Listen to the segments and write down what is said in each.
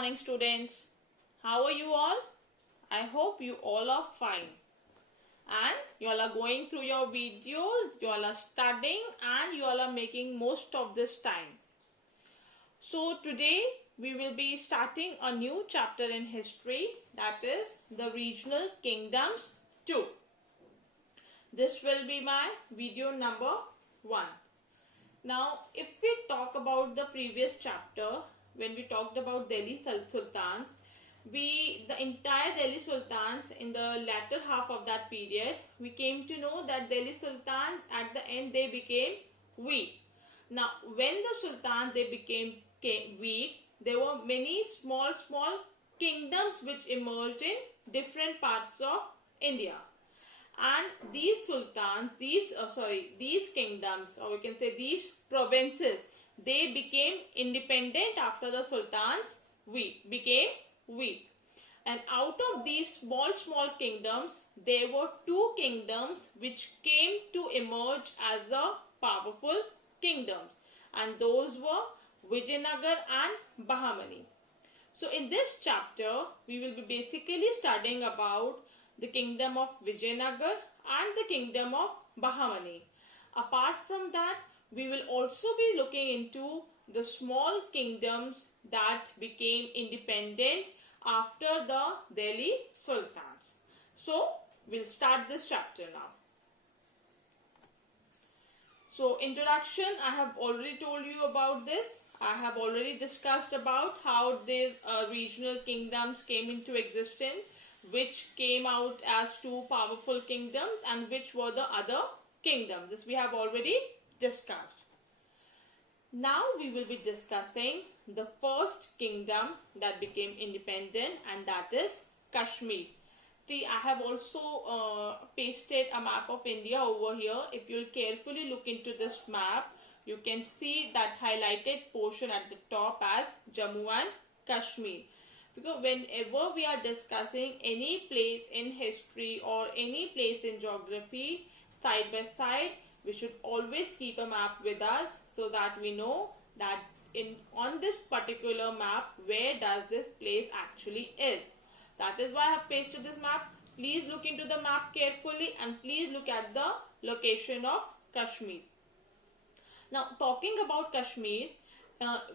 morning, students. How are you all? I hope you all are fine. And you all are going through your videos, you all are studying, and you all are making most of this time. So today we will be starting a new chapter in history, that is the regional kingdoms 2. This will be my video number 1. Now, if we talk about the previous chapter, when we talked about Delhi Sultans, the entire Delhi Sultans, in the latter half of that period, we came to know that Delhi Sultans at the end they became weak. Now, when the Sultans they became weak, there were many small kingdoms which emerged in different parts of India. And these sultans, these kingdoms, or we can say these provinces, they became independent after the sultans became weak. And out of these small kingdoms, there were two kingdoms which came to emerge as the powerful kingdoms. And those were Vijayanagar and Bahmani. So in this chapter, we will be basically studying about the kingdom of Vijayanagar and the kingdom of Bahmani. Apart from that, we will also be looking into the small kingdoms that became independent after the Delhi Sultans. So, we'll start this chapter now. So, introduction, I have already told you about this. I have already discussed about how these regional kingdoms came into existence, which came out as two powerful kingdoms and which were the other kingdoms. This we have already discussed. Now we will be discussing the first kingdom that became independent, and that is Kashmir. See, I have also pasted a map of India over here. If you carefully look into this map, you can see that highlighted portion at the top as Jammu and Kashmir. Because whenever we are discussing any place in history or any place in geography, side by side, we should always keep a map with us so that we know that on this particular map, where does this place actually is. That is why I have pasted this map. Please look into the map carefully and please look at the location of Kashmir. Now, talking about Kashmir,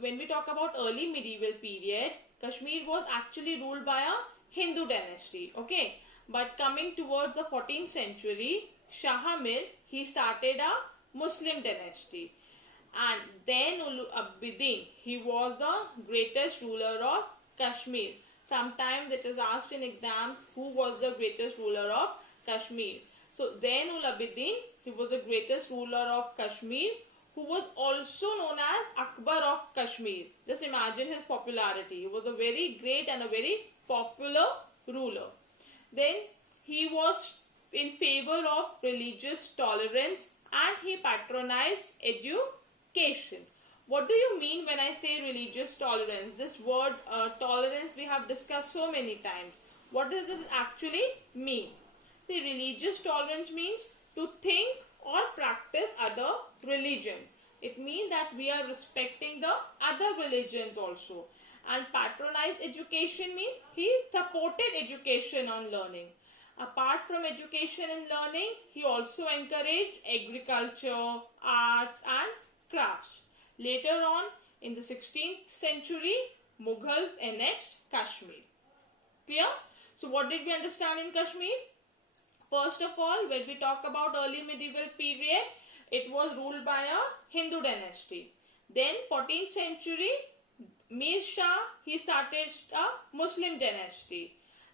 when we talk about early medieval period, Kashmir was actually ruled by a Hindu dynasty, okay? But coming towards the 14th century, Shah Mir, he started a Muslim dynasty. And then Ul Abidin, he was the greatest ruler of Kashmir. Sometimes it is asked in exams, who was the greatest ruler of Kashmir? So then Ul Abidin, he was the greatest ruler of Kashmir, who was also known as Akbar of Kashmir. Just imagine his popularity. He was a very great and a very popular ruler. Then he was in favor of religious tolerance and he patronized education. What do you mean when I say religious tolerance? This word tolerance we have discussed so many times. What does this actually mean? The religious tolerance means to think or practice other religions. It means that we are respecting the other religions also. And patronized education means he supported education and learning. Apart from education and learning, he also encouraged agriculture, arts and crafts. Later on, in the 16th century, Mughals annexed Kashmir. Clear? So what did we understand in Kashmir? First of all, when we talk about early medieval period, it was ruled by a Hindu dynasty. Then 14th century, Mir Shah, he started a Muslim dynasty.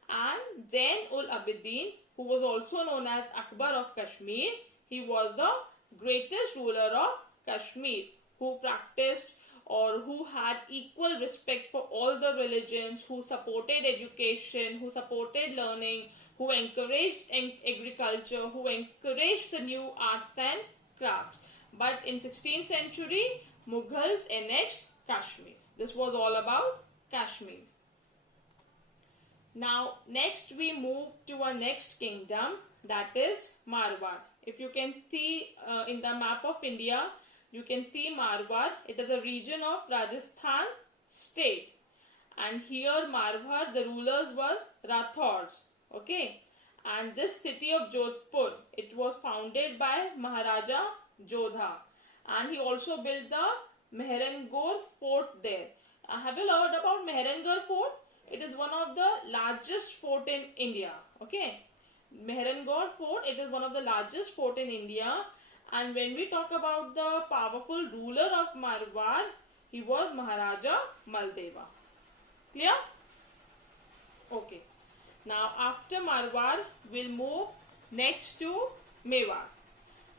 And then Ul Abidin, who was also known as Akbar of Kashmir, he was the greatest ruler of Kashmir, who practiced or who had equal respect for all the religions, who supported education, who supported learning, who encouraged agriculture, who encouraged the new arts and crafts. But in 16th century, Mughals annexed Kashmir. This was all about Kashmir. Now, next we move to our next kingdom, that is Marwar. If you can see in the map of India, you can see Marwar. It is a region of Rajasthan state. and here Marwar, the rulers were Rathors. Okay, and this city of Jodhpur, it was founded by Maharaja Jodha, and he also built the Mehrangarh fort there. Have you heard about Mehrangarh fort? It is one of the largest fort in India. Okay, Mehrangarh fort, it is one of the largest fort in India. And when we talk about the powerful ruler of Marwar, he was Maharaja Maldeva. Clear? Okay. Now after Marwar, we'll move next to Mewar.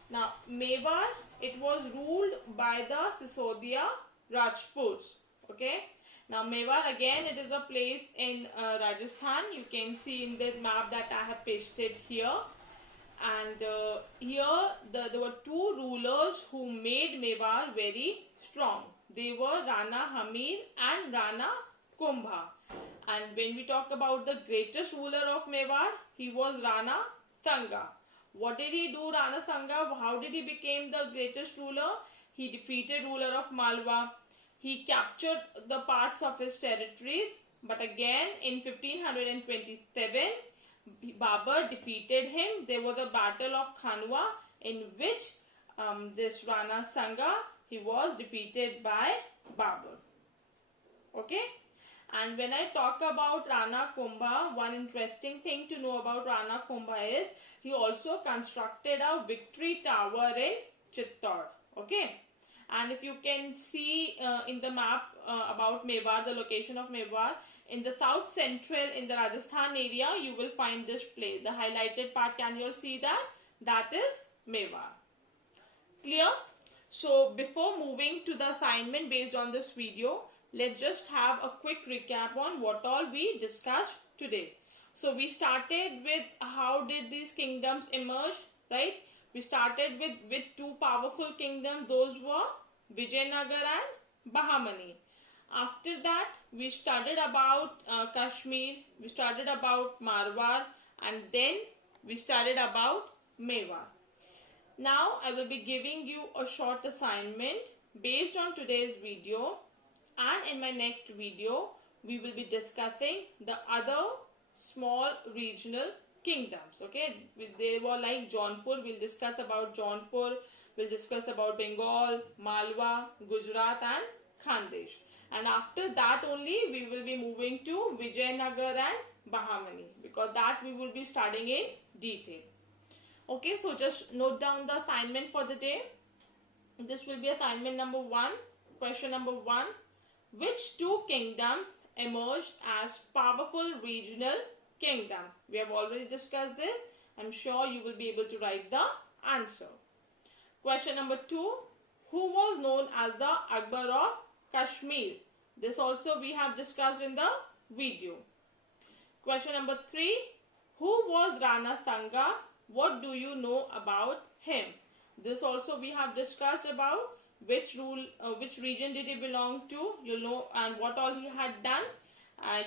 Now Mewar, it was ruled by the Sisodia Rajputs. Okay. Now Mewar, again, it is a place in Rajasthan. You can see in the map that I have pasted here. And here there were two rulers who made Mewar very strong. They were Rana Hamir and Rana Kumbha. And when we talk about the greatest ruler of Mewar, he was Rana Sanga. What did he do, Rana Sanga? How did he become the greatest ruler? He defeated ruler of Malwa. He captured the parts of his territories. But again, in 1527, Babur defeated him. There was a battle of Khanwa in which this Rana Sanga, he was defeated by Babur. Okay. And when I talk about Rana Kumbha, one interesting thing to know about Rana Kumbha is he also constructed a victory tower in Chittor. Okay. And if you can see in the map about Mewar, the location of Mewar, in the south central, in the Rajasthan area, you will find this place. The highlighted part, can you all see that? That is Mewar. Clear? So before moving to the assignment based on this video, let's just have a quick recap on what all we discussed today. So we started with how did these kingdoms emerge, right? We started with two powerful kingdoms. Those were Vijayanagar and Bahamani. After that, we studied about Kashmir, we studied about Marwar, and then we studied about Mewar. Now, I will be giving you a short assignment based on today's video, and in my next video, we will be discussing the other small regional kingdoms. Okay, they were like Jaunpur. We'll discuss about Jaunpur. We'll discuss about Bengal, Malwa, Gujarat and Khandesh. And after that only we will be moving to Vijayanagar and Bahamani, because that we will be studying in detail. Okay, so just note down the assignment for the day. This will be assignment number 1. Question number 1. Which two kingdoms emerged as powerful regional kingdoms? We have already discussed this. I'm sure you will be able to write the answer. Question number 2. Who was known as the Akbar of Kashmir? This also we have discussed in the video. Question number 3. Who was Rana Sanga? What do you know about him? This also we have discussed about which region did he belong to, you know, and what all he had done.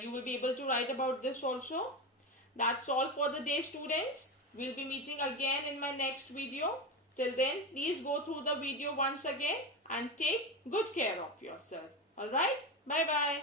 You will be able to write about this also. That's all for the day, students. We'll be meeting again in my next video. Till then, please go through the video once again and take good care of yourself. Alright? Bye-bye.